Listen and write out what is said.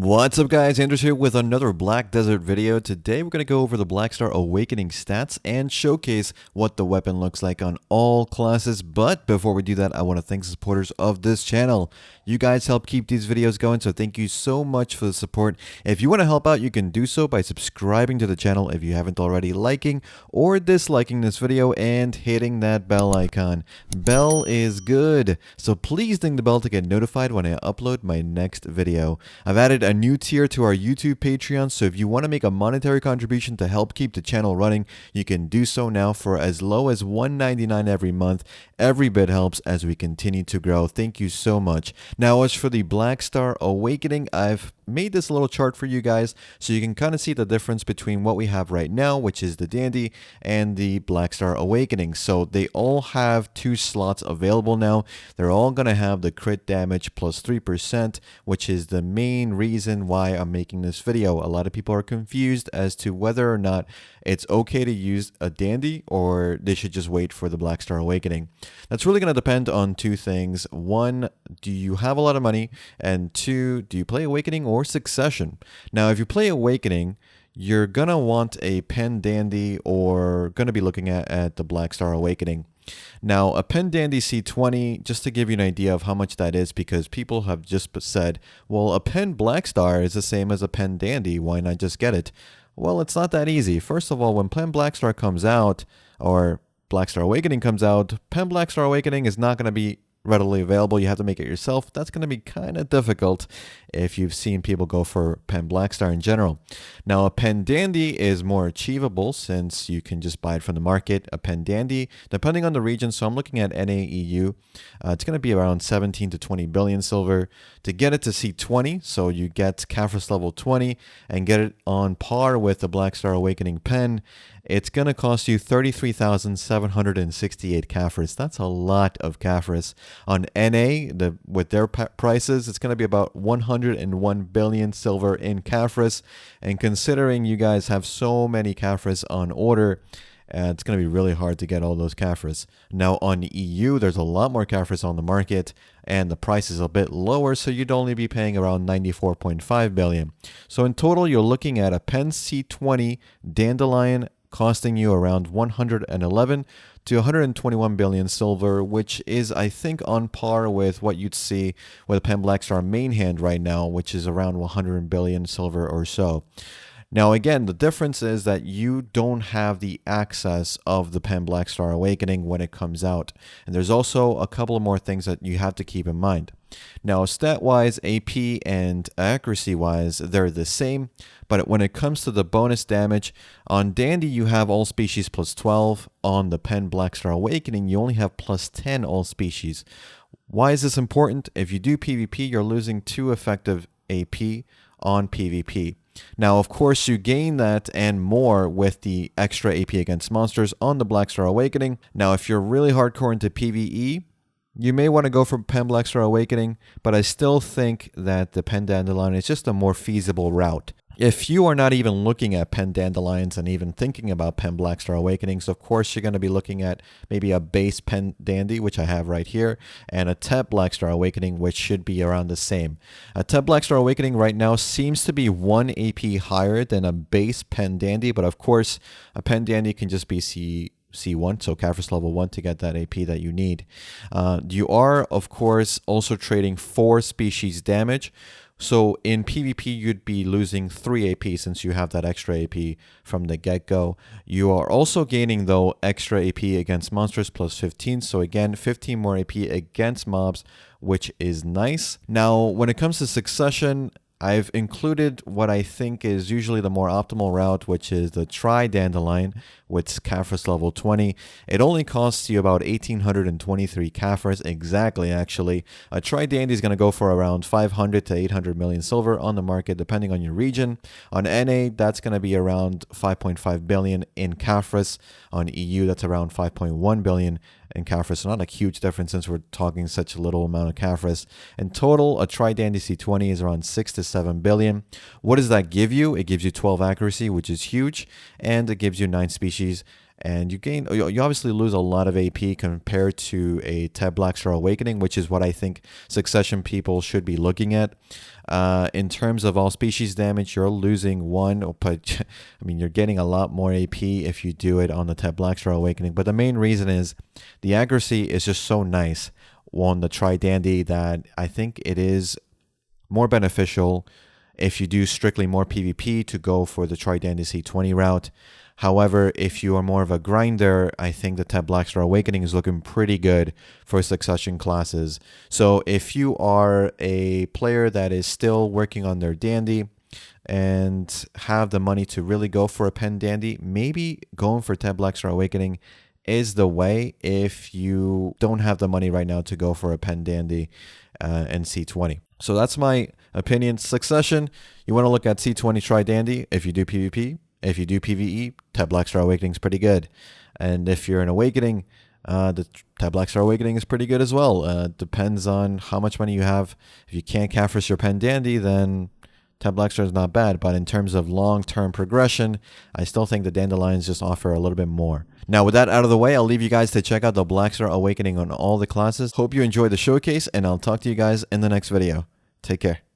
What's up guys, Anders here with another Black Desert video. Today we're going to go over the Blackstar Awakening stats and showcase what the weapon looks like on all classes. But before we do that, I want to thank the supporters of this channel. You guys help keep these videos going, so thank you so much for the support. If you want to help out, you can do so by subscribing to the channel if you haven't already, liking or disliking this video, and hitting that bell icon. Bell is good, so please ding the bell to get notified when I upload my next video. I've added a new tier to our YouTube Patreon, so if you want to make a monetary contribution to help keep the channel running, you can do so now for as low as $1.99 every month. Every bit helps as we continue to grow. Thank you so much. Now, as for the Blackstar Awakening, I've made this little chart for you guys so you can kind of see the difference between what we have right now, which is the Dandy, and the Blackstar Awakening. So they all have 2 slots available now. They're all going to have the crit damage plus 3%, which is the main reason why I'm making this video. A lot of people are confused as to whether or not it's okay to use a Dandy or they should just wait for the Blackstar Awakening. That's really going to depend on 2 things. 1, do you have a lot of money? And 2, do you play Awakening or Succession? Now, if you play Awakening, you're going to want a Pen Dandy or going to be looking at the Blackstar Awakening. Now, a Pen Dandy C20, just to give you an idea of how much that is, because people have just said, well, a Pen Blackstar is the same as a Pen Dandy, why not just get it? Well, it's not that easy. First of all, when Pen Blackstar comes out, or Blackstar Awakening comes out, Pen Blackstar Awakening is not going to be readily available. You have to make it yourself. That's going to be kind of difficult if you've seen people go for Pen Blackstar in general. Now, a Pen Dandy is more achievable since you can just buy it from the market. A Pen Dandy, depending on the region, so I'm looking at NAEU, it's going to be around 17 to 20 billion silver. To get it to C20, so you get Kafris level 20 and get it on par with the Blackstar Awakening Pen, it's going to cost you 33,768 Kafris. That's a lot of Kafris. On NA, with their prices, it's going to be about 101 billion silver in Kafris. And considering you guys have so many Kafris on order, it's going to be really hard to get all those Kafris. Now, on EU, there's a lot more Kafris on the market, and the price is a bit lower, so you'd only be paying around 94.5 billion. So in total, you're looking at a Pen C20 Dandelion costing you around 111 to 121 billion silver, which is, I think, on par with what you'd see with a Pen Blackstar main hand right now, which is around 100 billion silver or so. Now, again, the difference is that you don't have the access of the Pen Blackstar Awakening when it comes out. And there's also a couple of more things that you have to keep in mind. Now, stat-wise, AP and accuracy-wise, they're the same. But when it comes to the bonus damage, on Dandy, you have all species plus 12. On the Pen Blackstar Awakening, you only have plus 10 all species. Why is this important? If you do PvP, you're losing 2 effective AP on PvP. Now, of course, you gain that and more with the extra AP against monsters on the Blackstar Awakening. Now, if you're really hardcore into PvE, you may want to go for Pen Blackstar Awakening, but I still think that the Pen Dandelion is just a more feasible route. If you are not even looking at Pen Dandelions and even thinking about Pen Blackstar Awakenings, of course, you're going to be looking at maybe a base Pen Dandy, which I have right here, and a Tep Blackstar Awakening, which should be around the same. A Tep Blackstar Awakening right now seems to be 1 AP higher than a base Pen Dandy, but of course, a Pen Dandy can just be C1, so Kafris level 1 to get that AP that you need. You are, of course, also trading 4 species damage. So in PvP, you'd be losing 3 AP since you have that extra AP from the get-go. You are also gaining, though, extra AP against monsters plus 15. So again, 15 more AP against mobs, which is nice. Now, when it comes to Succession, I've included what I think is usually the more optimal route, which is the Tri-Dandelion with Kafris level 20. It only costs you about 1,823 Kafris, exactly, actually. A Tri-Dandy is going to go for around 500 to 800 million silver on the market, depending on your region. On NA, that's going to be around 5.5 billion in Kafris. On EU, that's around 5.1 billion in Kafris. So not a huge difference since we're talking such a little amount of Kafris. In total, a Tri-Dandy C20 is around 6 to 7 billion. What does that give you? It gives you 12 accuracy, which is huge, and it gives you 9 species and you obviously lose a lot of AP compared to a Ted Blackstar Awakening, which is what I think Succession people should be looking at. In terms of all species damage, you're losing one, but I mean, you're getting a lot more AP if you do it on the Ted Blackstar Awakening. But the main reason is the accuracy is just so nice on the Tri-Dandy that I think it is more beneficial if you do strictly more PvP to go for the Tri-Dandy C20 route. However, if you are more of a grinder, I think the Ted Blackstar Awakening is looking pretty good for Succession classes. So if you are a player that is still working on their Dandy and have the money to really go for a Pen Dandy, maybe going for Ted Blackstar Awakening is the way if you don't have the money right now to go for a Pen Dandy and C20. So that's my opinion. Succession, you want to look at C20 Tri-Dandy if you do PvP. If you do PvE, Ted Blackstar Awakening is pretty good. And if you're an Awakening, the Ted Blackstar Awakening is pretty good as well. Depends on how much money you have. If you can't Caphras your Pen Dandy, then Ted Blackstar is not bad. But in terms of long-term progression, I still think the Dandelions just offer a little bit more. Now, with that out of the way, I'll leave you guys to check out the Blackstar Awakening on all the classes. Hope you enjoyed the showcase, and I'll talk to you guys in the next video. Take care.